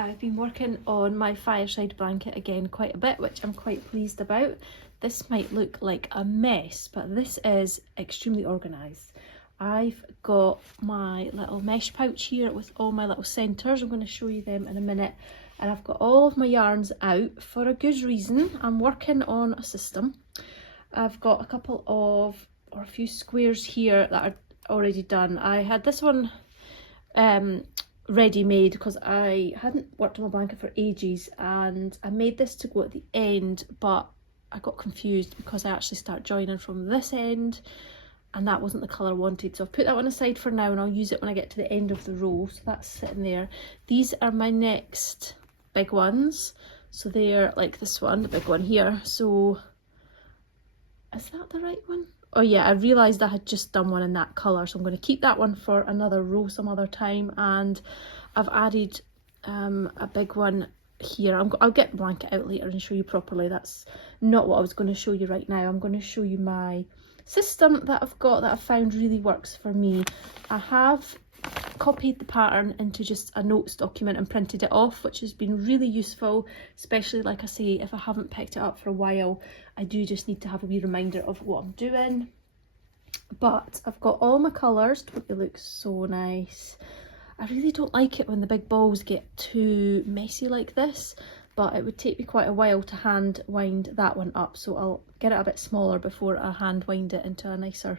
I've been working on my Fireside blanket again quite a bit, which I'm quite pleased about. This might look like a mess, but this is extremely organised. I've got my little mesh pouch here with all my little centres. I'm going to show you them in a minute. And I've got all of my yarns out for a good reason. I'm working on a system. I've got a couple of, or a few squares here that are already done. I had this one ready made because I hadn't worked on my blanket for ages, and I made this to go at the end, but I got confused because I actually start joining from this end and that wasn't the colour I wanted. So I've put that one aside for now and I'll use it when I get to the end of the row. So that's sitting there. These are my next big ones. So they're like this one, the big one here. So is that the right one? Oh yeah, I realised I had just done one in that colour, so I'm going to keep that one for another row some other time. And I've added a big one here. I'll get the blanket out later and show you properly. That's not what I was going to show you right now. I'm going to show you my system that I've got that I found really works for me. I have copied the pattern into just a notes document and printed it off, which has been really useful, especially like I say, if I haven't picked it up for a while, I do just need to have a wee reminder of what I'm doing. But I've got all my colours. It looks so nice. I really don't like it when the big balls get too messy like this, but it would take me quite a while to hand wind that one up, so I'll get it a bit smaller before I hand wind it into a nicer,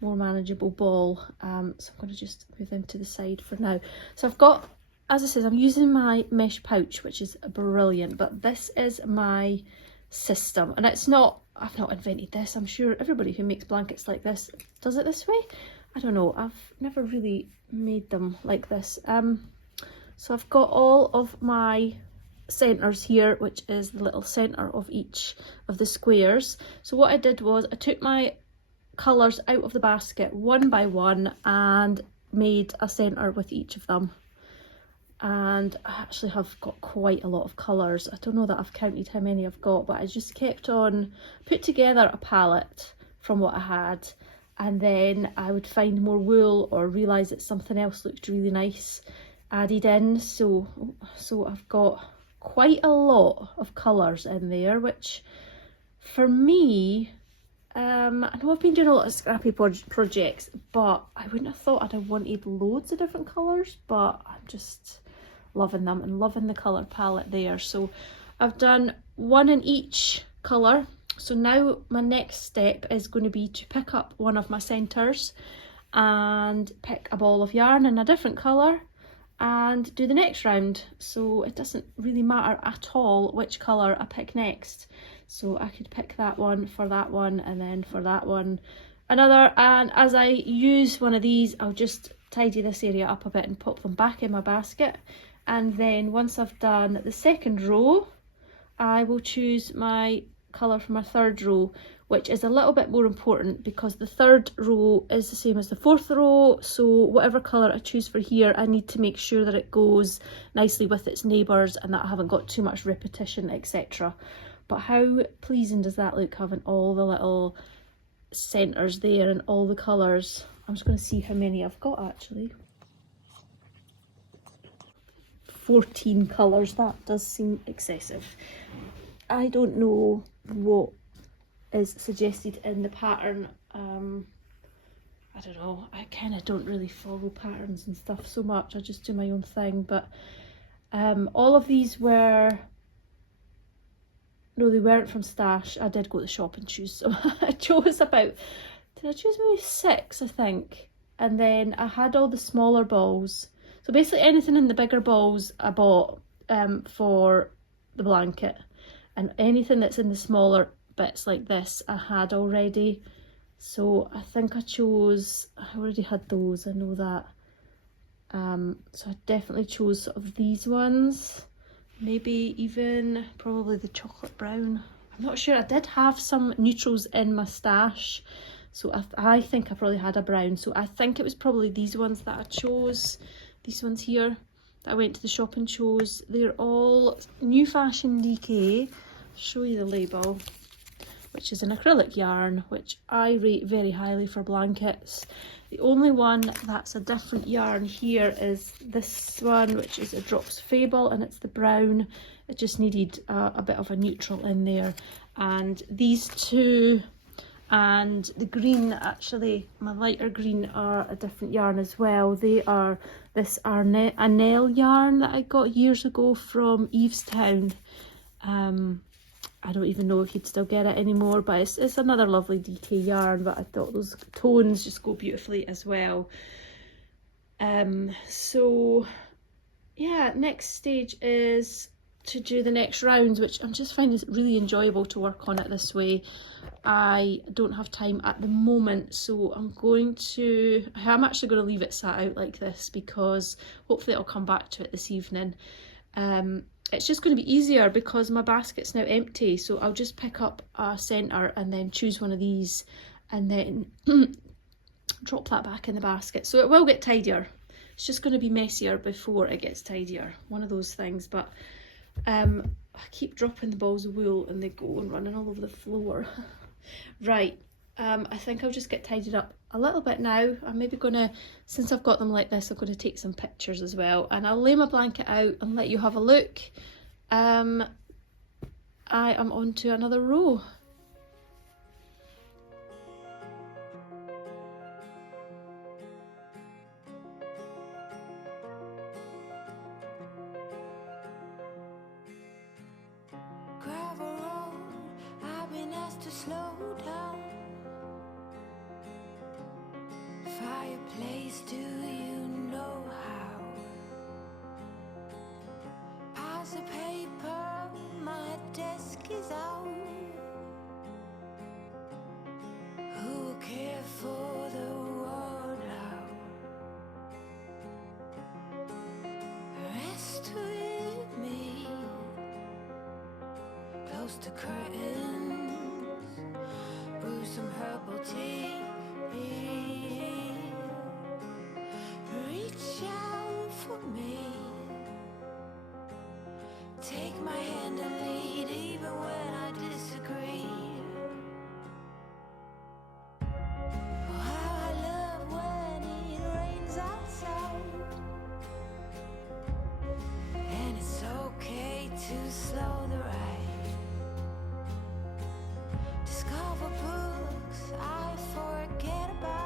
more manageable ball. So I'm going to just move them to the side for now. So I've got, as I said, I'm using my mesh pouch, which is brilliant, but this is my system, and it's not, I've not invented this. I'm sure everybody who makes blankets like this does it this way. I don't know, I've never really made them like this. So I've got all of my centres here, which is the little centre of each of the squares. So what I did was I took my colours out of the basket one by one and made a centre with each of them. And I actually have got quite a lot of colours. I don't know that I've counted how many I've got, but I just kept on, put together a palette from what I had, and then I would find more wool or realise that something else looked really nice added in. So I've got quite a lot of colours in there, which for me, I know I've been doing a lot of scrappy projects, but I wouldn't have thought I'd have wanted loads of different colours, but I'm just loving them and loving the colour palette there. So I've done one in each colour. So now my next step is going to be to pick up one of my centres and pick a ball of yarn in a different colour and do the next round. So it doesn't really matter at all which colour I pick next. So I could pick that one for that one, and then for that one another, and as I use one of these I'll just tidy this area up a bit and pop them back in my basket. And then once I've done the second row, I will choose my colour for my third row, which is a little bit more important because the third row is the same as the fourth row. So whatever colour I choose for here, I need to make sure that it goes nicely with its neighbours and that I haven't got too much repetition, etc. But how pleasing does that look, having all the little centres there and all the colours? I'm just going to see how many I've got actually. 14 colours, that does seem excessive. I don't know what is suggested in the pattern. I don't know, I kind of don't really follow patterns and stuff so much, I just do my own thing. But all of these were, no, they weren't from Stash. I did go to the shop and choose, so I chose about, did I choose maybe 6 I think, and then I had all the smaller balls. So basically anything in the bigger balls I bought for the blanket, and anything that's in the smaller bits like this I had already. So I think I chose, I already had those, I know that. So I definitely chose sort of these ones, maybe even probably the chocolate brown. I'm not sure, I did have some neutrals in my stash, so I think I probably had a brown, so I think it was probably these ones that I chose, these ones here that I went to the shop and chose. They're all New Fashion DK. Show you the label. which is an acrylic yarn, which I rate very highly for blankets. The only one that's a different yarn here is this one, which is a Drops Fable, and it's the brown. It just needed a bit of a neutral in there. And these two and the green, actually my lighter green, are a different yarn as well. They are this Arnell yarn that I got years ago from Evestown. I don't even know if you'd still get it anymore, but it's another lovely DK yarn, but I thought those tones just go beautifully as well. So yeah, next stage is to do the next rounds, which I'm just finding really enjoyable to work on it this way. I don't have time at the moment, so I'm actually going to leave it sat out like this, because hopefully I'll come back to it this evening. It's just going to be easier because my basket's now empty, so I'll just pick up a centre and then choose one of these and then drop that back in the basket. So it will get tidier. It's just going to be messier before it gets tidier. One of those things, but I keep dropping the balls of wool and they go and running all over the floor. Right, I think I'll just get tidied up a little bit now. I'm maybe gonna, since I've got them like this, I'm gonna take some pictures as well, and I'll lay my blanket out and let you have a look. I am on to another row. Gravel road, I've been asked to slow down. Fireplace, do you know how? Piles of paper, my desk is out. Who will care for the world now? Rest with me, close to curtains, brew some herbal tea. Reach out for me, take my hand and lead even when I disagree. Oh, how I love when it rains outside, and it's okay to slow the ride. Discover books I forget about.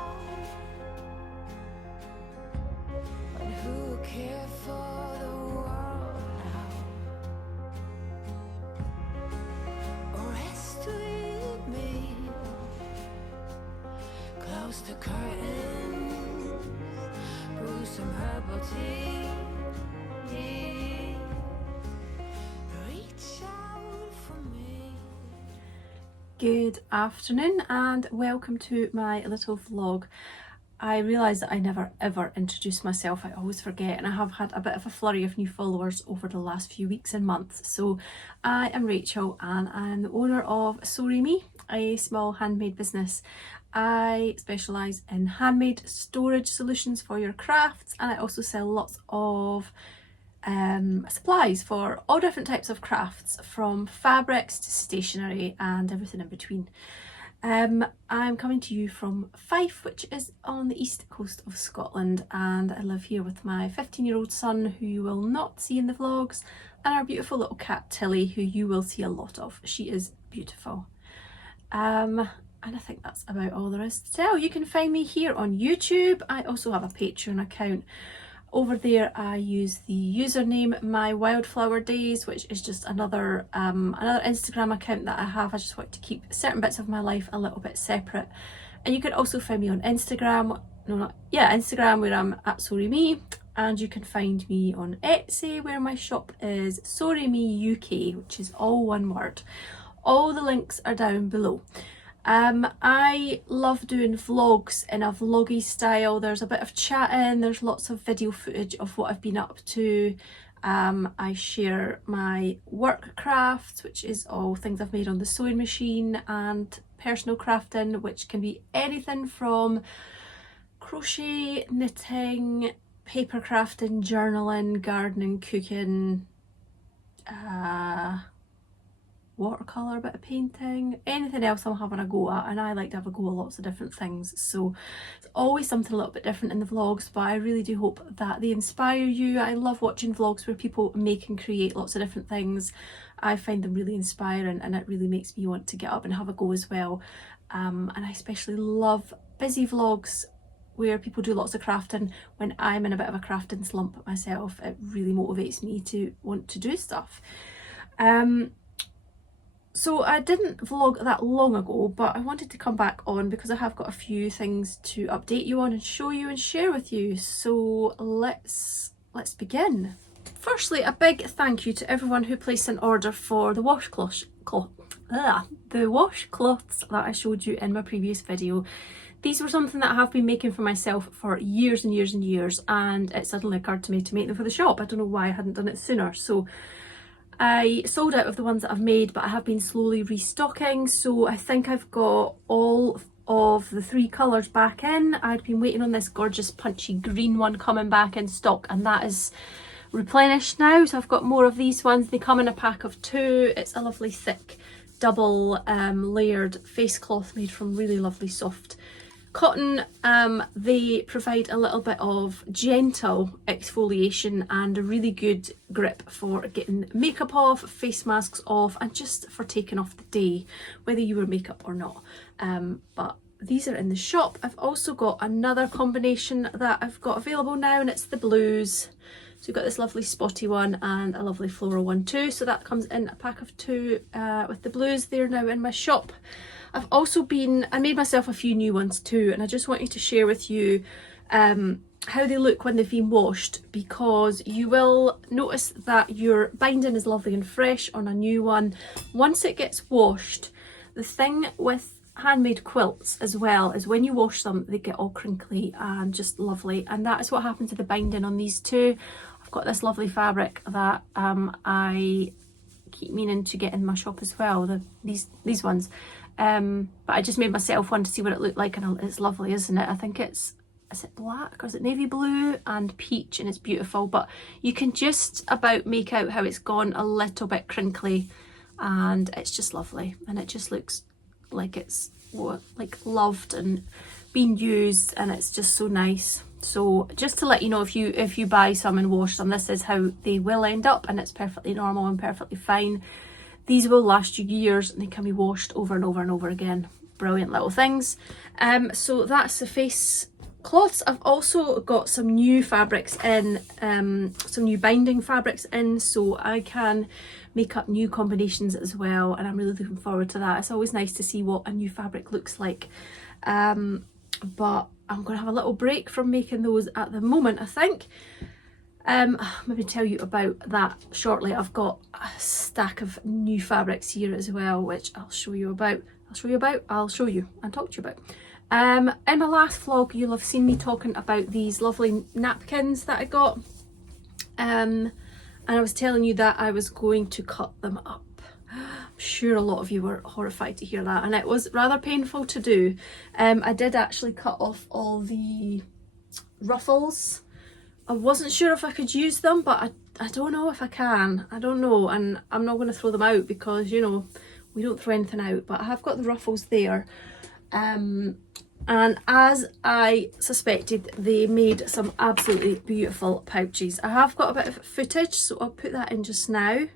Who care for the world now? Rest with me, close the curtains, brew some herbal tea. Reach out for me. Good afternoon and welcome to my little vlog. I realise that I never ever introduce myself, I always forget, and I have had a bit of a flurry of new followers over the last few weeks and months. So I am Rachel and I'm the owner of Sorry Me, a small handmade business. I specialise in handmade storage solutions for your crafts, and I also sell lots of supplies for all different types of crafts, from fabrics to stationery and everything in between. I'm coming to you from Fife, which is on the east coast of Scotland, and I live here with my 15-year-old son, who you will not see in the vlogs, and our beautiful little cat Tilly, who you will see a lot of. She is beautiful. And I think that's about all there is to tell. You can find me here on YouTube. I also have a Patreon account. Over there I use the username My Wildflower Days, which is just another Instagram account that I have. I just want to keep certain bits of my life a little bit separate. And you can also find me on Instagram, Instagram, where I'm at Sorry Me, and you can find me on Etsy, where my shop is Sorry Me UK, which is all one word. All the links are down below. I love doing vlogs in a vloggy style. There's a bit of chatting, there's lots of video footage of what I've been up to. I share my work crafts, which is all things I've made on the sewing machine, and personal crafting, which can be anything from crochet, knitting, paper crafting, journaling, gardening, cooking, watercolour, a bit of painting, anything else I'm having a go at, and I like to have a go at lots of different things, so it's always something a little bit different in the vlogs, but I really do hope that they inspire you. I love watching vlogs where people make and create lots of different things. I find them really inspiring, and it really makes me want to get up and have a go as well. And I especially love busy vlogs where people do lots of crafting. When I'm in a bit of a crafting slump myself, it really motivates me to want to do stuff. So I didn't vlog that long ago, but I wanted to come back on because I have got a few things to update you on and show you and share with you. So let's begin. Firstly, a big thank you to everyone who placed an order for the washcloths that I showed you in my previous video. These were something that I have been making for myself for years and years and years, and it suddenly occurred to me to make them for the shop. I don't know why I hadn't done it sooner. So I sold out of the ones that I've made, but I have been slowly restocking, so I think I've got all of the 3 colours back in. I'd been waiting on this gorgeous punchy green one coming back in stock, and that is replenished now, so I've got more of these ones. They come in a pack of 2. It's a lovely thick double layered face cloth made from really lovely soft cotton. They provide a little bit of gentle exfoliation and a really good grip for getting makeup off, face masks off, and just for taking off the day, whether you wear makeup or not. But these are in the shop. I've also got another combination that I've got available now, and it's the blues. So you've got this lovely spotty one and a lovely floral one too. So that comes in a pack of 2 with the blues. They're now in my shop. I've also I made myself a few new ones too, and I just wanted to share with you how they look when they've been washed, because you will notice that your binding is lovely and fresh on a new one. Once it gets washed, the thing with handmade quilts as well is when you wash them, they get all crinkly and just lovely, and that is what happened to the binding on these 2. I've got this lovely fabric that I keep meaning to get in my shop as well, these ones. But I just made myself one to see what it looked like, and it's lovely, isn't it? I think is it black or is it navy blue and peach, and it's beautiful, but you can just about make out how it's gone a little bit crinkly, and it's just lovely, and it just looks like it's like loved and being used, and it's just so nice. So just to let you know, if you buy some and wash them, this is how they will end up, and it's perfectly normal and perfectly fine. These will last you years, and they can be washed over and over and over again. Brilliant little things. So that's the face cloths. I've also got some new fabrics in, some new binding fabrics in, so I can make up new combinations as well, and I'm really looking forward to that. It's always nice to see what a new fabric looks like. But I'm going to have a little break from making those at the moment, I think. Maybe tell you about that shortly. I've got a stack of new fabrics here as well, which I'll show you and talk to you about. In my last vlog, you'll have seen me talking about these lovely napkins that I got, and I was telling you that I was going to cut them up. I'm sure a lot of you were horrified to hear that, and it was rather painful to do. I did actually cut off all the ruffles. I wasn't sure if I could use them, but I don't know if I can. I don't know, and I'm not going to throw them out because, you know, we don't throw anything out, but I have got the ruffles there. And as I suspected, they made some absolutely beautiful pouches. I have got a bit of footage, so I'll put that in just now.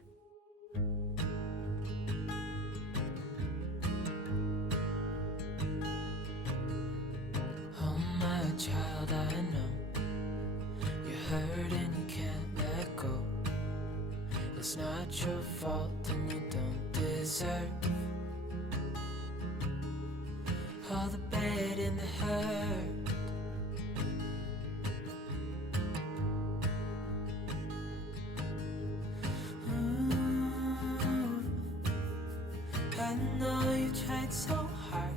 Oh my child, I know you're hurt and you can't let go. It's not your fault and you don't deserve all the bad and the hurt. I know you tried so hard.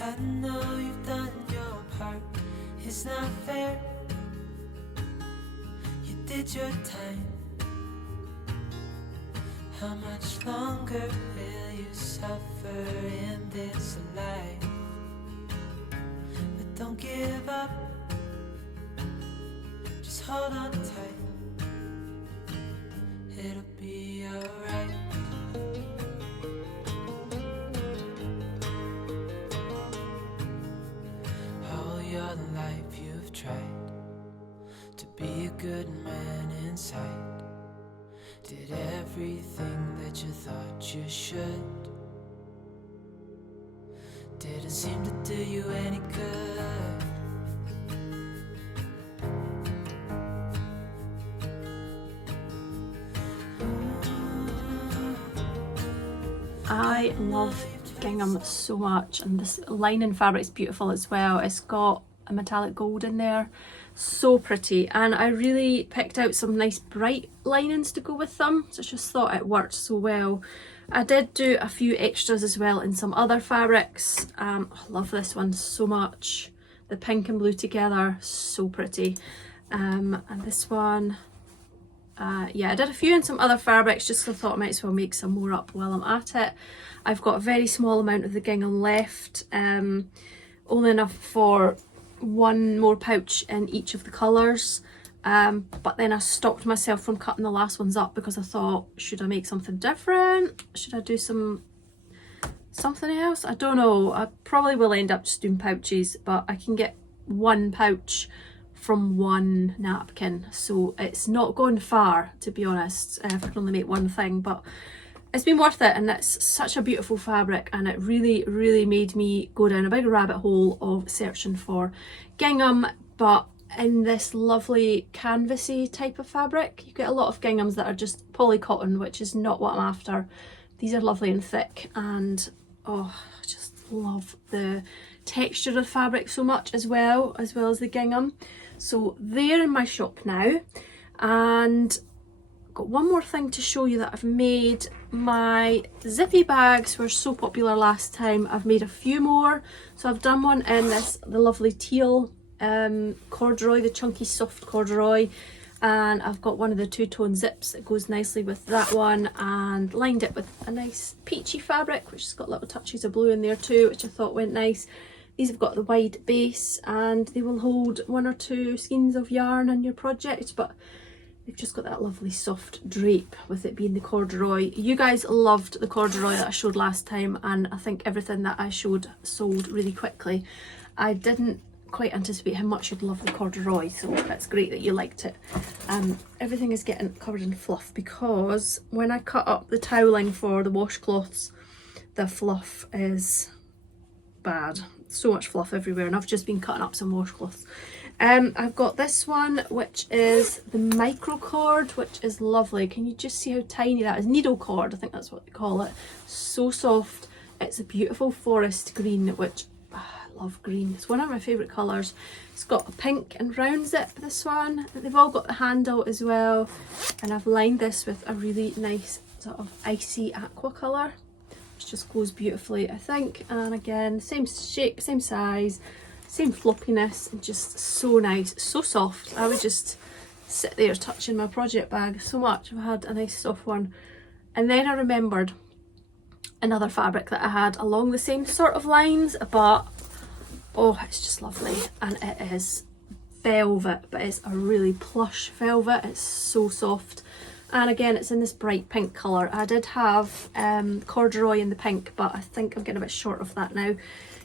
I know you've done your part. It's not fair. You did your time. How much longer will you suffer in this life? But don't give up. Just hold on tight. it'll be alright. All your life you've tried to be a good man inside. Did everything that you thought you should. Didn't seem to do you any good. I love gingham so much, and this lining fabric is beautiful as well. It's got a metallic gold in there, so pretty, and I really picked out some nice bright linings to go with them, so I just thought it worked so well. I did do a few extras as well in some other fabrics. I love this one so much, the pink and blue together, so pretty. And this one, yeah, I did a few in some other fabrics just because I thought I might as well make some more up while I'm at it. I've got a very small amount of the gingham left, only enough for one more pouch in each of the colours, but then I stopped myself from cutting the last ones up because I thought, should I make something different? Should I do something else? I don't know. I probably will end up just doing pouches, but I can get one pouch from one napkin, so it's not going far, to be honest, if I can only make one thing, but it's been worth it, and it's such a beautiful fabric, and it really made me go down a big rabbit hole of searching for gingham, but in this lovely canvasy type of fabric. You get a lot of ginghams that are just poly cotton, which is not what I'm after. These are lovely and thick, and oh, I just love the texture of the fabric so much as well as the gingham. So they're in my shop now, and got one more thing to show you that I've made. My zippy bags were so popular last time. I've made a few more, so I've done one in the lovely teal corduroy, the chunky soft corduroy, and I've got one of the two-tone zips that goes nicely with that one, and lined it with a nice peachy fabric which has got little touches of blue in there too, which I thought went nice. These have got the wide base and they will hold 1 or 2 skeins of yarn in your project, but they've just got that lovely soft drape with it being the corduroy. You guys loved the corduroy that I showed last time, and I think everything that I showed sold really quickly. I didn't quite anticipate how much you'd love the corduroy, so that's great that you liked it. Everything is getting covered in fluff because when I cut up the toweling for the washcloths, the fluff is bad. So much fluff everywhere, and I've just been cutting up some washcloths. I've got this one, which is the micro cord, which is lovely. Can you just see how tiny that is? Needle cord, I think that's what they call it. So soft. It's a beautiful forest green, which I love green. It's one of my favourite colours. It's got a pink and round zip, this one. They've all got the handle as well, and I've lined this with a really nice sort of icy aqua colour, which just goes beautifully, I think. And again, same shape, same size, same floppiness, and just so nice, so soft. I would just sit there touching my project bag so much. I've had a nice soft one. And then I remembered another fabric that I had along the same sort of lines, but oh, it's just lovely. And it is velvet, but it's a really plush velvet. It's so soft. And again, it's in this bright pink colour. I did have corduroy in the pink, but I think I'm getting a bit short of that now.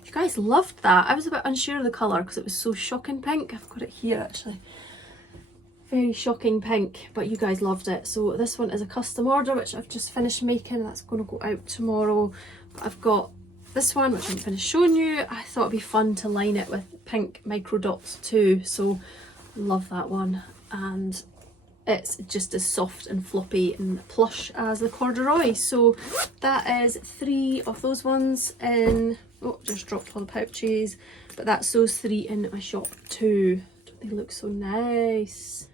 You guys loved that. I was a bit unsure of the colour because it was so shocking pink. I've got it here actually. Very shocking pink, but you guys loved it. So this one is a custom order, which I've just finished making. That's going to go out tomorrow. But I've got this one, which I'm finished showing you. I thought it'd be fun to line it with pink micro dots too. So love that one. And it's just as soft and floppy and plush as the corduroy. So that is 3 of those ones in, oh, just dropped all the pouches, but that's those 3 in my shop too. Don't they look so nice?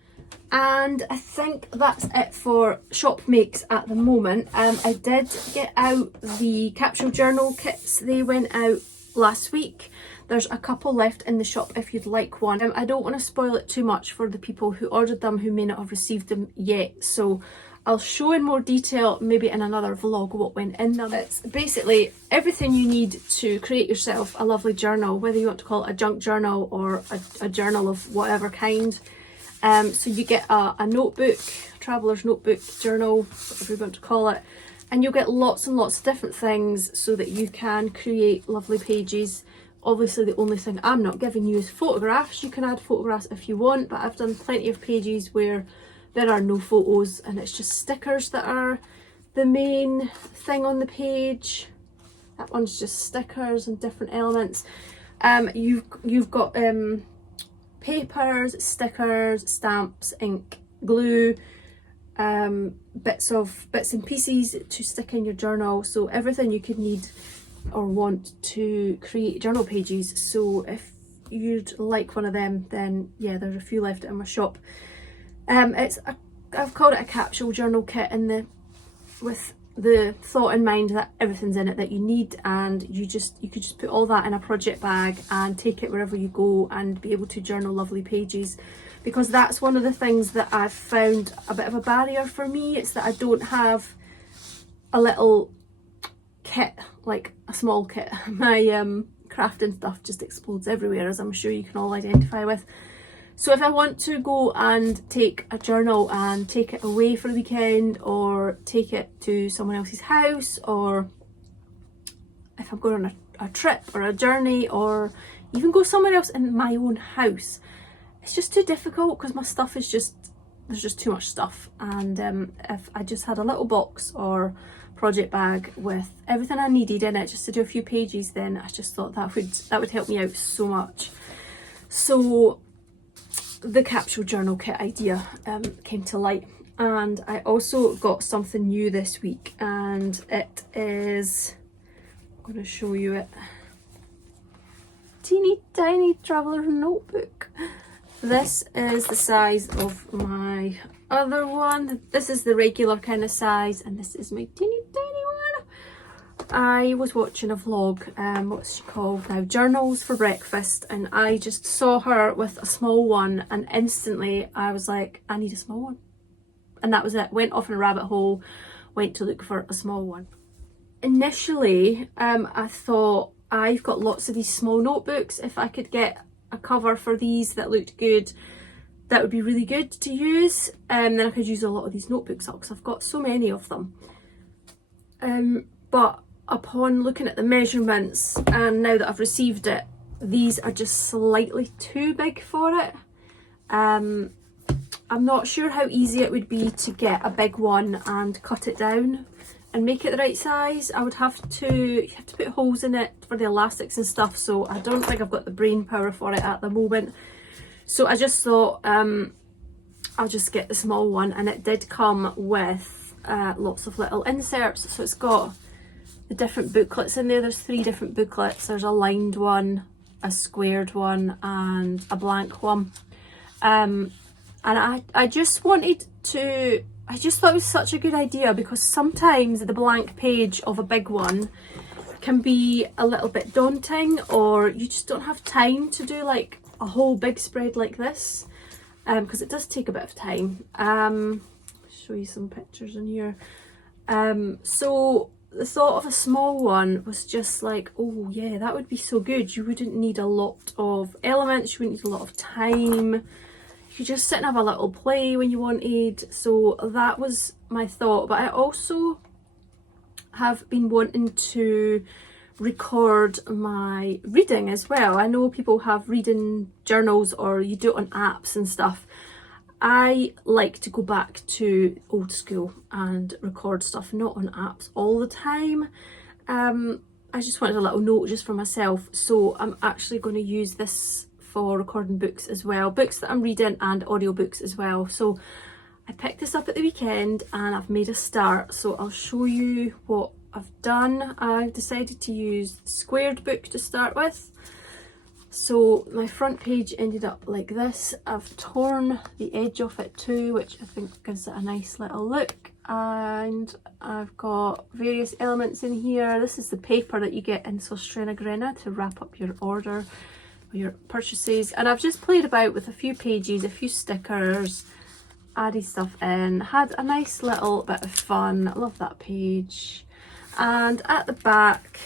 And I think that's it for shop makes at the moment. I did get out the capsule journal kits. They went out last week. There's a couple left in the shop if you'd like one. I don't want to spoil it too much for the people who ordered them who may not have received them yet, so I'll show in more detail maybe in another vlog what went in them. It's basically everything you need to create yourself a lovely journal, whether you want to call it a junk journal or a journal of whatever kind. So you get a notebook, a traveller's notebook, journal, whatever you want to call it, and you'll get lots and lots of different things so that you can create lovely pages. Obviously the only thing I'm not giving you is photographs. You can add photographs if you want, but I've done plenty of pages where there are no photos and it's just stickers that are the main thing on the page. That one's just stickers and different elements. You've got papers, stickers, stamps, ink, glue, bits and pieces to stick in your journal. So everything you could need or want to create journal pages. So if you'd like one of them, then yeah, there's a few left in my shop. I've called it a capsule journal kit with the thought in mind that everything's in it that you need, and you could just put all that in a project bag and take it wherever you go and be able to journal lovely pages. Because that's one of the things that I've found a bit of a barrier for me. It's that I don't have a little kit, like a small kit. My crafting stuff just explodes everywhere, as I'm sure you can all identify with. So if I want to go and take a journal and take it away for the weekend, or take it to someone else's house, or if I'm going on a trip or a journey, or even go somewhere else in my own house, it's just too difficult because my stuff is there's just too much stuff. And if I just had a little box or project bag with everything I needed in it just to do a few pages, then I just thought that would help me out so much. So the capsule journal kit idea came to light, and I also got something new this week, and it is, I'm going to show you it, teeny tiny traveller notebook. This is the size of my other one. This is the regular kind of size, and this is my teeny tiny one. I was watching a vlog, what's she called now, Journals for Breakfast, and I just saw her with a small one, and instantly I was like, I need a small one. And that was it. Went off in a rabbit hole, went to look for a small one. Initially, I thought, I've got lots of these small notebooks. If I could get a cover for these that looked good, that would be really good to use. Then I could use a lot of these notebooks up because I've got so many of them. But upon looking at the measurements, and now that I've received it, these are just slightly too big for it. I'm not sure how easy it would be to get a big one and cut it down and make it the right size. I would have to put holes in it for the elastics and stuff, so I don't think I've got the brain power for it at the moment. So I just thought I'll just get the small one, and it did come with lots of little inserts. So it's got the different booklets in there. There's 3 different booklets. There's a lined one, a squared one, and a blank one. And I just wanted to, I just thought it was such a good idea, because sometimes the blank page of a big one can be a little bit daunting, or you just don't have time to do like a whole big spread like this, because it does take a bit of time. Show you some pictures in here. So the thought of a small one was just like, oh yeah, that would be so good. You wouldn't need a lot of elements, you wouldn't need a lot of time. You could just sit and have a little play when you wanted. So that was my thought. But I also have been wanting to record my reading as well. I know people have reading journals, or you do it on apps and stuff. I like to go back to old school and record stuff, not on apps all the time. I just wanted a little note just for myself, so I'm actually going to use this for recording books as well, books that I'm reading and audiobooks as well. So I picked this up at the weekend and I've made a start, so I'll show you what I've done. I've decided to use the squared book to start with. So my front page ended up like this. I've torn the edge off it too, which I think gives it a nice little look, and I've got various elements in here. This is the paper that you get in Sostrena Grena to wrap up your order or your purchases, and I've just played about with a few pages, a few stickers, added stuff in, had a nice little bit of fun. I love that page. And at the back,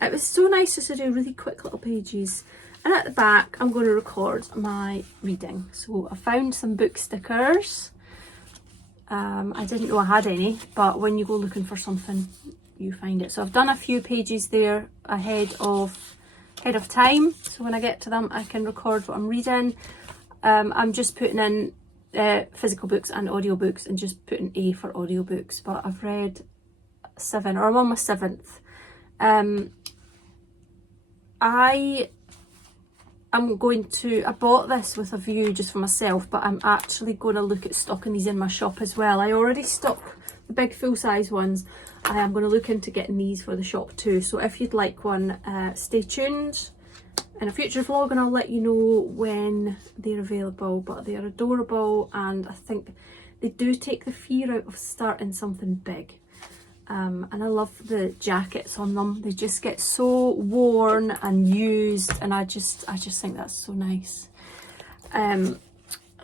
it was so nice just to do really quick little pages. And at the back, I'm going to record my reading. So I found some book stickers. I didn't know I had any, but when you go looking for something, you find it. So I've done a few pages there ahead of time. So when I get to them, I can record what I'm reading. I'm just putting in physical books and audiobooks and just putting A for audiobooks. But I've read 7, or I'm on my 7th. I bought this with a view just for myself, but I'm actually going to look at stocking these in my shop as well. I already stock the big full-size ones. I am going to look into getting these for the shop too. So if you'd like one, stay tuned in a future vlog and I'll let you know when they're available. But they are adorable, and I think they do take the fear out of starting something big. And I love the jackets on them. They just get so worn and used, and I just think that's so nice.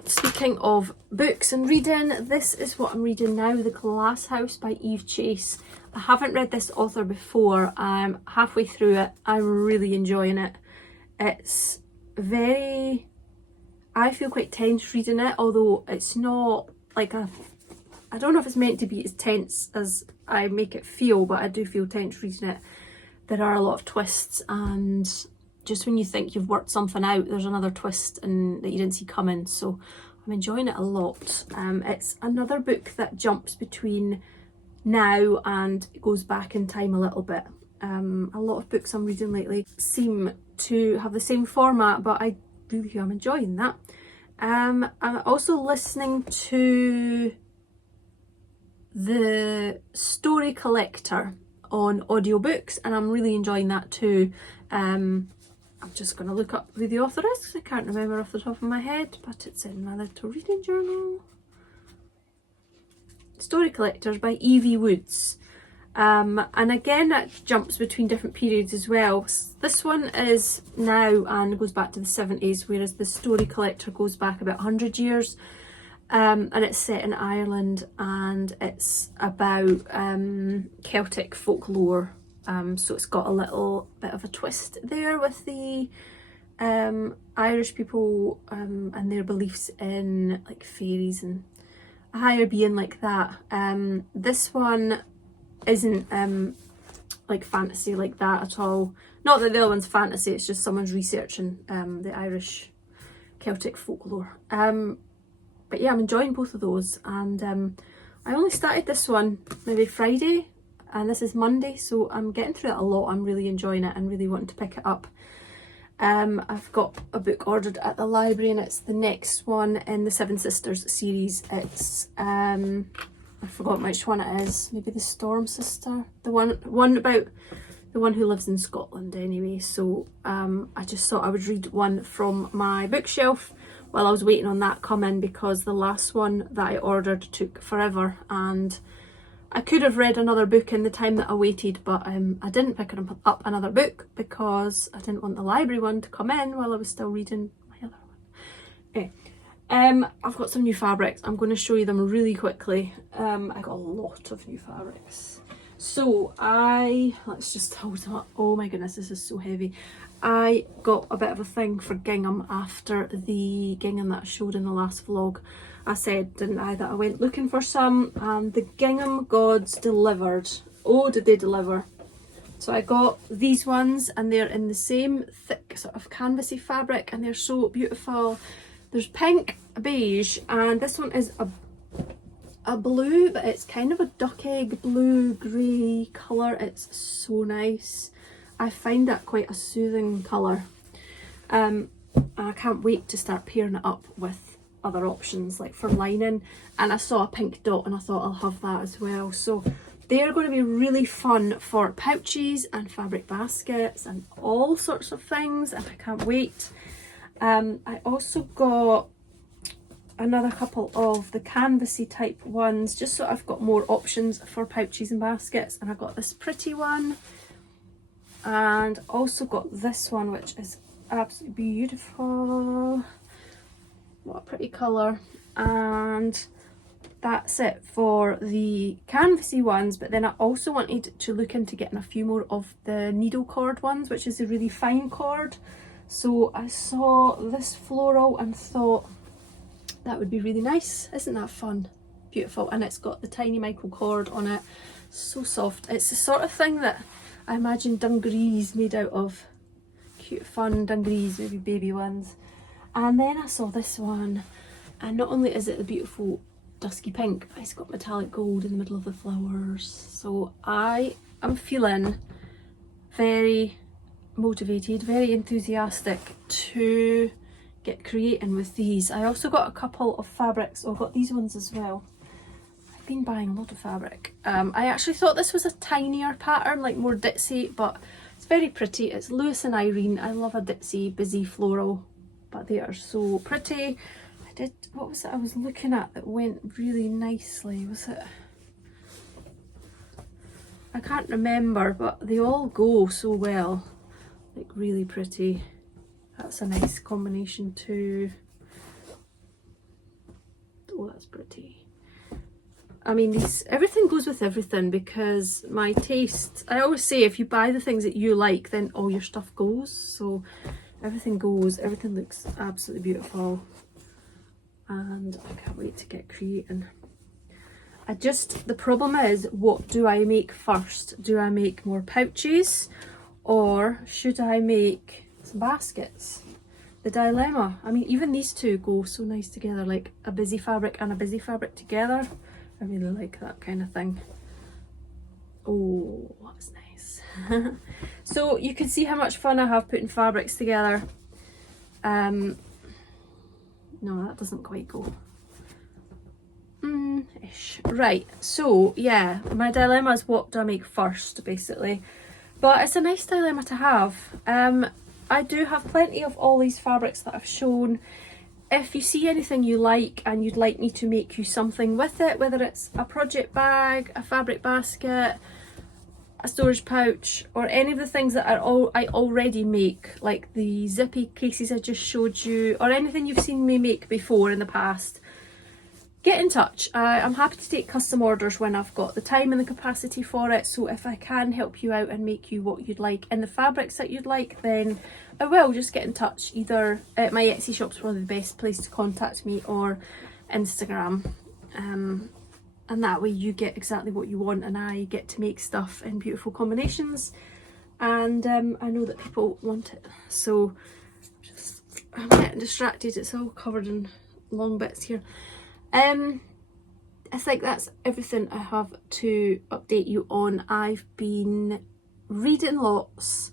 Speaking of books and reading, this is what I'm reading now, The Glass House by Eve Chase. I haven't read this author before. I'm halfway through it. I'm really enjoying it. It's very, I feel quite tense reading it, although it's not like I don't know if it's meant to be as tense as I make it feel, but I do feel tense reading it. There are a lot of twists, and just when you think you've worked something out, there's another twist and that you didn't see coming. So I'm enjoying it a lot. It's another book that jumps between now and goes back in time a little bit. A lot of books I'm reading lately seem to have the same format, but I really am enjoying that. I'm also listening to The Story Collector on audiobooks, and I'm really enjoying that too. I'm just going to look up who the author is because I can't remember off the top of my head, but it's in my little reading journal. Story Collectors by Evie Woods. And again, that jumps between different periods as well. This one is now and goes back to the 70s, whereas The Story Collector goes back about 100 years. And it's set in Ireland, and it's about Celtic folklore. So it's got a little bit of a twist there with the Irish people and their beliefs in like fairies and a higher being like that. This one isn't like fantasy like that at all. Not that the other one's fantasy, it's just someone's researching the Irish Celtic folklore. But yeah, I'm enjoying both of those, and I only started this one maybe Friday, and this is Monday, so I'm getting through it a lot. I'm really enjoying it and really wanting to pick it up. I've got a book ordered at the library, and it's the next one in the Seven Sisters series. It's I've forgotten which one it is. Maybe the Storm Sister, the one about the one who lives in Scotland anyway. So I just thought I would read one from my bookshelf while I was waiting on that coming, because the last one that I ordered took forever, and I could have read another book in the time that I waited, but I didn't pick up another book because I didn't want the library one to come in while I was still reading my other one. Anyway, I've got some new fabrics. I'm going to show you them really quickly. I got a lot of new fabrics. So let's just hold up. Oh my goodness, this is so heavy. I got a bit of a thing for gingham after the gingham that I showed in the last vlog. I said, didn't I, that I went looking for some, and the gingham gods delivered. Oh, did they deliver. So I got these ones, and they're in the same thick sort of canvasy fabric, and they're so beautiful. There's pink, beige, and this one is a blue, but it's kind of a duck egg blue grey colour. It's so nice. I find that quite a soothing colour. And I can't wait to start pairing it up with other options like for lining. And I saw a pink dot and I thought I'll have that as well. So they're going to be really fun for pouches and fabric baskets and all sorts of things, and I can't wait. I also got another couple of the canvasy type ones, just so I've got more options for pouches and baskets. And I got this pretty one, and also got this one, which is absolutely beautiful. What a pretty colour. And that's it for the canvasy ones. But then I also wanted to look into getting a few more of the needle cord ones, which is a really fine cord. So I saw this floral and thought that would be really nice. Isn't that fun? Beautiful. And it's got the tiny micro cord on it. So soft. It's the sort of thing that I imagine dungarees made out of. Cute fun dungarees, maybe baby ones. And then I saw this one, and not only is it the beautiful dusky pink, but it's got metallic gold in the middle of the flowers. So I am feeling very motivated, very enthusiastic to get creating with these. I also got a couple of fabrics. I've got these ones as well. I've been buying a lot of fabric. I actually thought this was a tinier pattern, like more ditzy, but it's very pretty. It's Lewis and Irene. I love a ditzy, busy floral, but they are so pretty. What was it I was looking at that went really nicely? Was it? I can't remember, but they all go so well. Like really pretty. That's a nice combination too. Oh, that's pretty. I mean, everything goes with everything, because my taste, I always say if you buy the things that you like, then all your stuff goes. So everything goes, everything looks absolutely beautiful. And I can't wait to get creating. The problem is, what do I make first? Do I make more pouches, or should I make some baskets? The dilemma. I mean, even these two go so nice together, like a busy fabric and a busy fabric together. I really like that kind of thing. Oh, that's nice. So you can see how much fun I have putting fabrics together. No, that doesn't quite go. Ish. Right, so yeah, my dilemma is, what do I make first, basically. But it's a nice dilemma to have. I do have plenty of all these fabrics that I've shown. If you see anything you like and you'd like me to make you something with it, whether it's a project bag, a fabric basket, a storage pouch, or any of the things that I already make, like the zippy cases I just showed you, or anything you've seen me make before in the past, get in touch. I'm happy to take custom orders when I've got the time and the capacity for it. So if I can help you out and make you what you'd like in the fabrics that you'd like, then I will. Just get in touch. Either at my Etsy shop's probably the best place to contact me, or Instagram. And that way you get exactly what you want, and I get to make stuff in beautiful combinations. And I know that people want it. So I'm getting distracted. It's all covered in long bits here. I think that's everything I have to update you on. I've been reading lots.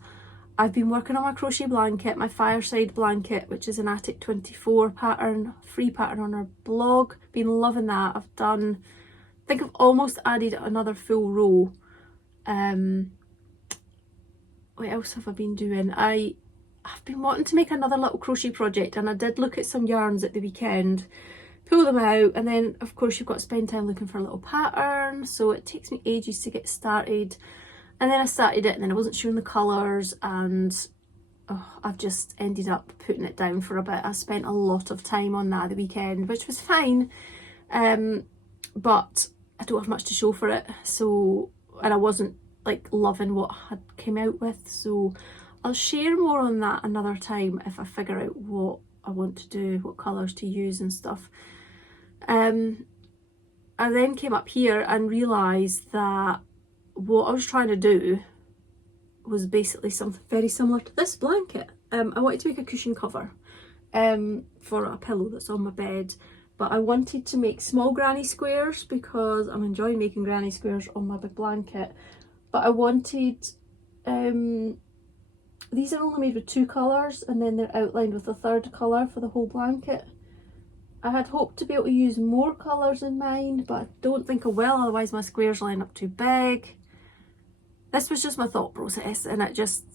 I've been working on my crochet blanket, my Fireside blanket, which is an Attic 24 pattern, free pattern on our blog. Been loving that. I think I've almost added another full row. What else have I been doing? I've been wanting to make another little crochet project, and I did look at some yarns at the weekend, pull them out, and then of course you've got to spend time looking for a little pattern, so it takes me ages to get started. And then I started it, and then I wasn't showing the colours, and I've just ended up putting it down for a bit. I spent a lot of time on that the weekend, which was fine, but I don't have much to show for it, so, and I wasn't like loving what I had came out with, so I'll share more on that another time if I figure out what I want to do, what colours to use and stuff. I then came up here and realised that what I was trying to do was basically something very similar to this blanket. I wanted to make a cushion cover for a pillow that's on my bed, but I wanted to make small granny squares because I'm enjoying making granny squares on my big blanket. But I wanted, these are only made with 2 colours, and then they're outlined with a 3rd colour for the whole blanket. I had hoped to be able to use more colours in mine, but I don't think I will, otherwise my squares line up too big. This was just my thought process, and it just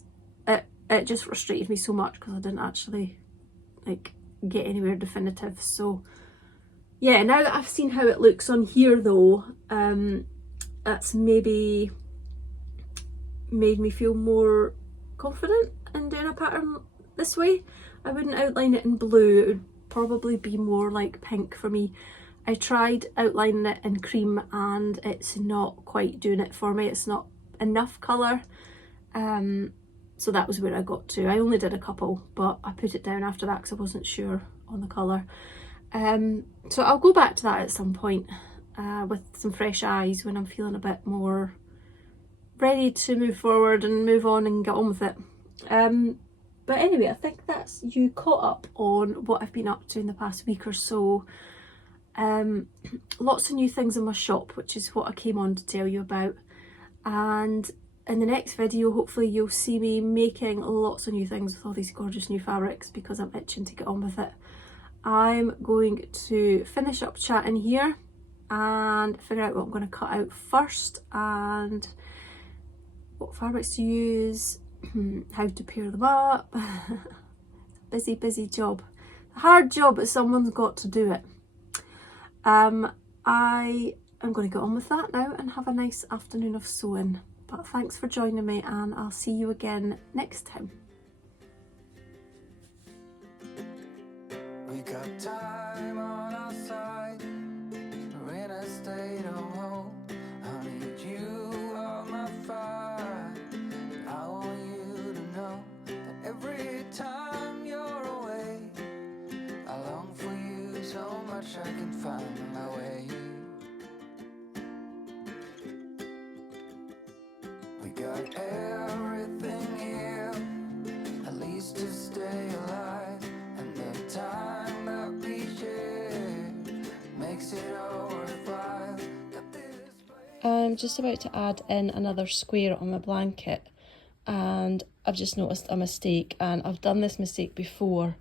frustrated me so much because I didn't actually like get anywhere definitive. So yeah, now that I've seen how it looks on here though, that's maybe made me feel more confident in doing a pattern this way. I wouldn't outline it in blue, it would probably be more like pink for me. I tried outlining it in cream and it's not quite doing it for me. It's not enough colour. So that was where I got to. I only did a couple, but I put it down after that because I wasn't sure on the colour. So I'll go back to that at some point with some fresh eyes when I'm feeling a bit more ready to move forward and move on and get on with it. But anyway, I think that's you caught up on what I've been up to in the past week or so. Lots of new things in my shop, which is what I came on to tell you about. And in the next video, hopefully you'll see me making lots of new things with all these gorgeous new fabrics because I'm itching to get on with it. I'm going to finish up chatting here and figure out what I'm going to cut out first and what fabrics to use, how to pair them up. Busy job. A hard job, but someone's got to do it. I am going to get on with that now and have a nice afternoon of sewing. But thanks for joining me, and I'll see you again next time. We got time on our side. We're in a state of home. I need you on my fire. I want you to know that every time you're away, I long for you so much I can find my way. We got everything here, at least to stay alive, and the time that we share makes it all worthwhile. Got this place. I'm just about to add in another square on my blanket, and I've just noticed a mistake, and I've done this mistake before,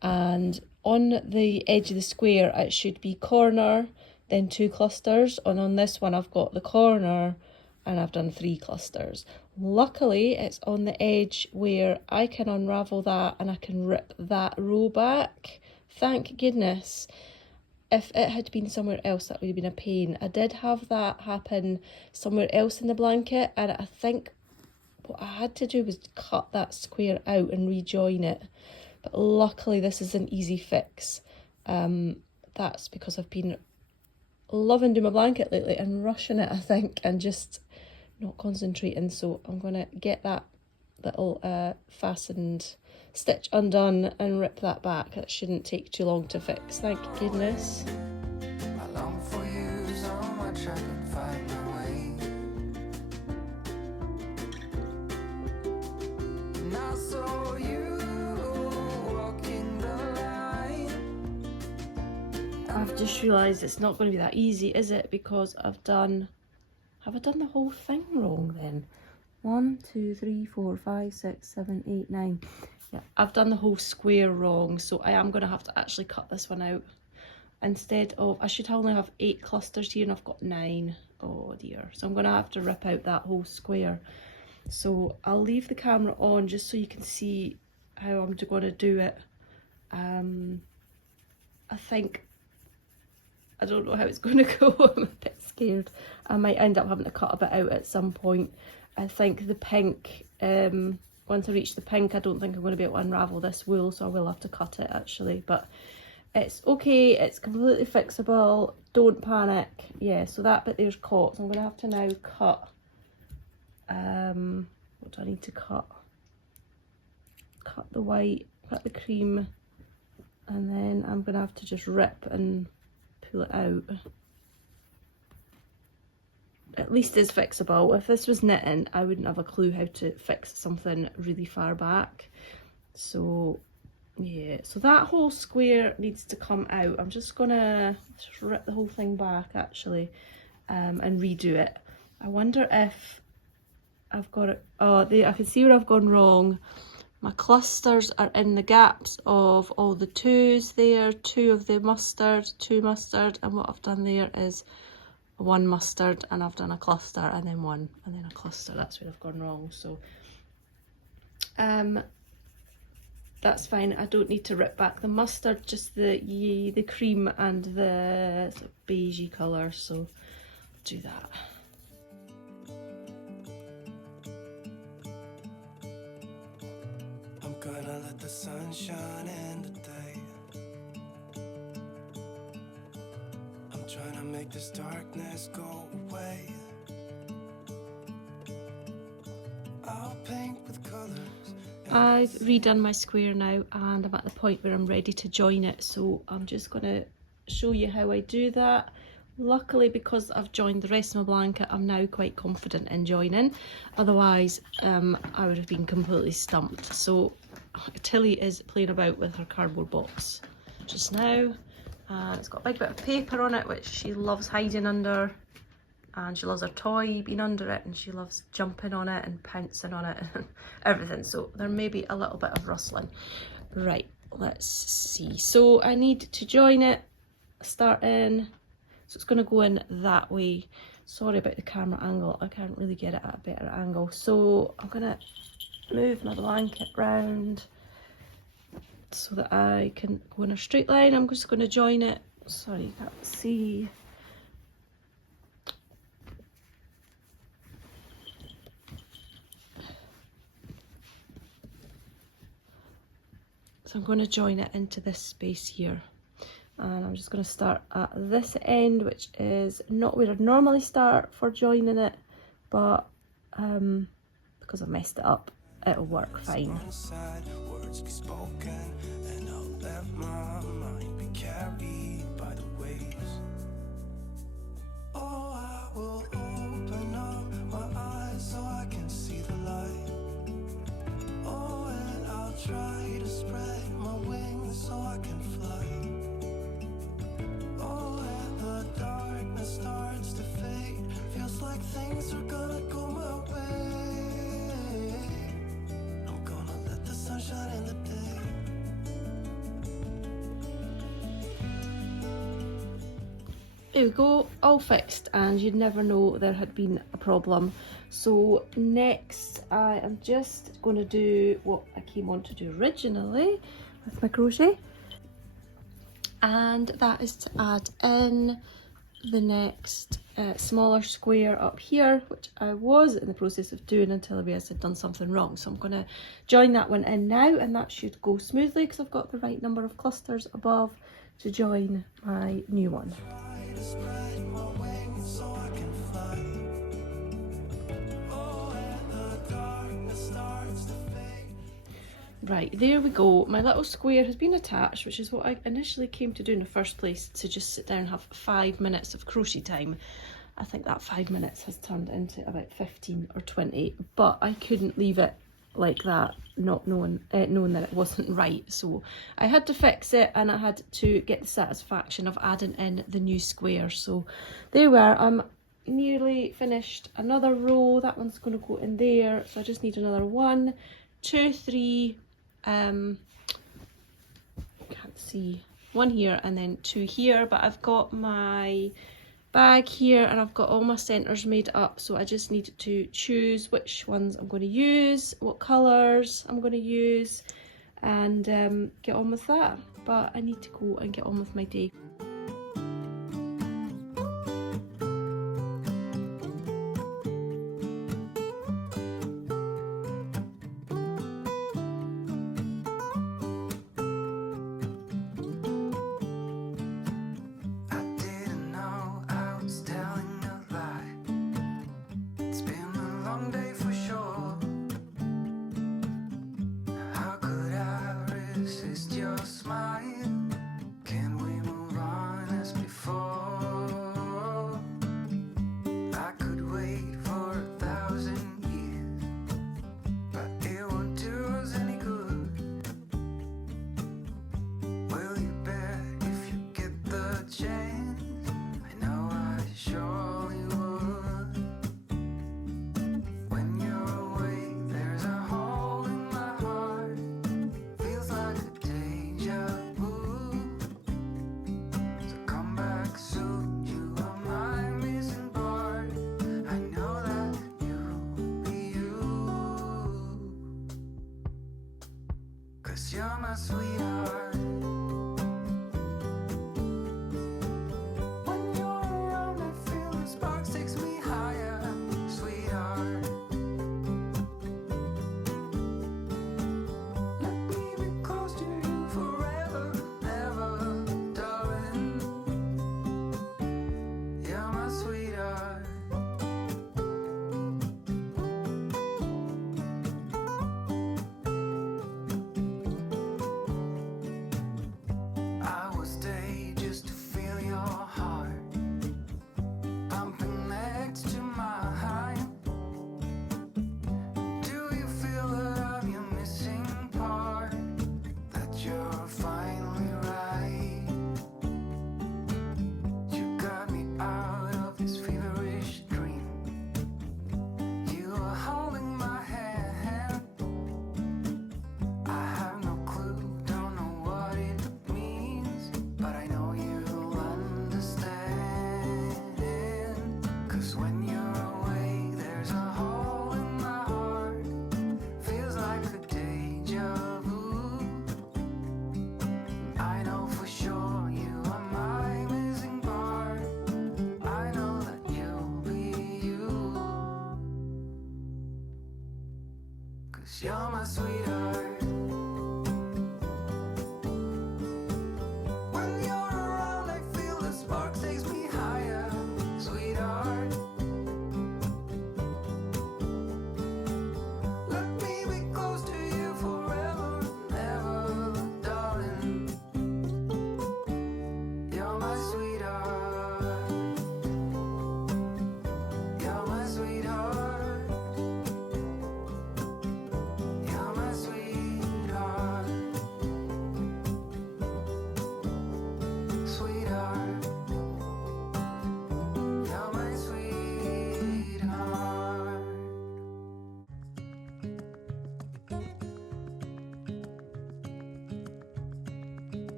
and on the edge of the square it should be corner then 2 clusters, and on this one I've got the corner and I've done 3 clusters. Luckily it's on the edge where I can unravel that and I can rip that row back. Thank goodness. If it had been somewhere else, that would have been a pain. I did have that happen somewhere else in the blanket, and I think what I had to do was cut that square out and rejoin it. But luckily this is an easy fix. That's because I've been loving doing my blanket lately and rushing it, I think, and just not concentrating. So I'm going to get that little fastened stitch undone and rip that back. That shouldn't take too long to fix, thank goodness. I long for you so much I can find my way. And I saw you walking the line. I've just realised it's not going to be that easy, is it? Because have I done the whole thing wrong then? 1, 2, 3, 4, 5, 6, 7, 8, 9. Yeah, I've done the whole square wrong, so I am going to have to actually cut this one out. Instead of, I should only have 8 clusters here and I've got 9. Oh dear. So I'm going to have to rip out that whole square. So I'll leave the camera on just so you can see how I'm going to do it. I think, I don't know how it's going to go. I'm a bit scared. I might end up having to cut a bit out at some point. I think the pink, once I reach the pink, I don't think I'm going to be able to unravel this wool, so I will have to cut it actually. But it's okay, it's completely fixable, don't panic. Yeah, so that bit there's caught. So I'm going to have to now cut, what do I need to cut? Cut the white, cut the cream, and then I'm going to have to just rip and pull it out. At least it's fixable. If this was knitting, I wouldn't have a clue how to fix something really far back. So yeah, so that whole square needs to come out. I'm just gonna rip the whole thing back actually, and redo it. I wonder if I've got it. Oh, I can see where I've gone wrong. My clusters are in the gaps of all the 2s there, 2 of the mustard, 2 mustard, and what I've done there is 1 mustard, and I've done a cluster and then 1 and then a cluster. That's where I've gone wrong. So that's fine. I don't need to rip back the mustard, just the cream and the sort of beigey colour, so I'll do that. I'm gonna let the sun shine in today. I'm trying to make this darkness go away. I'll paint with colors I've redone my square now and I'm at the point where I'm ready to join it, so I'm just going to show you how I do that. Luckily, because I've joined the rest of my blanket, I'm now quite confident in joining. Otherwise, I would have been completely stumped. So Tilly is playing about with her cardboard box just now. It's got a big bit of paper on it, which she loves hiding under. And she loves her toy being under it, and she loves jumping on it and pouncing on it and everything. So there may be a little bit of rustling. Right, let's see. So I need to join it, start in. So it's going to go in that way. Sorry about the camera angle. I can't really get it at a better angle. So I'm going to move my blanket round so that I can go in a straight line. I'm just going to join it. Sorry, you can't see. So I'm going to join it into this space here. And I'm just going to start at this end, which is not where I'd normally start for joining it, but because I messed it up, it'll work fine. Words be spoken, and I'll let my mind be carried by the waves. Oh, I will open up my eyes so I can see the light. Oh, and I'll try to spread my wings so I can fly. Oh, and the darkness starts to fade. Feels like things are gonna go my way. I'm gonna let the sun shine in the day. There we go, all fixed, and you'd never know there had been a problem. So next I am just going to do what I came on to do originally with my crochet, and that is to add in the next smaller square up here, which I was in the process of doing until I realised I'd done something wrong. So I'm going to join that one in now, and that should go smoothly because I've got the right number of clusters above to join my new one. Right, there we go. My little square has been attached, which is what I initially came to do in the first place, to just sit down and have 5 minutes of crochet time. I think that 5 minutes has turned into about 15 or 20, but I couldn't leave it like that, not knowing that it wasn't right. So I had to fix it, and I had to get the satisfaction of adding in the new square. So there we are. I'm nearly finished another row. That one's going to go in there. So I just need another 1, 2, 3. Can't see, 1 here and then 2 here, but I've got my bag here and I've got all my centers made up, so I just need to choose which ones I'm going to use, what colours I'm going to use, and get on with that. But I need to go and get on with my day. You're my sweetheart. When you're around, I feel the sparks takes me higher, sweetheart. Let me be close to you forever, ever, darling. You're my sweetheart. 'cause you're my sweetheart.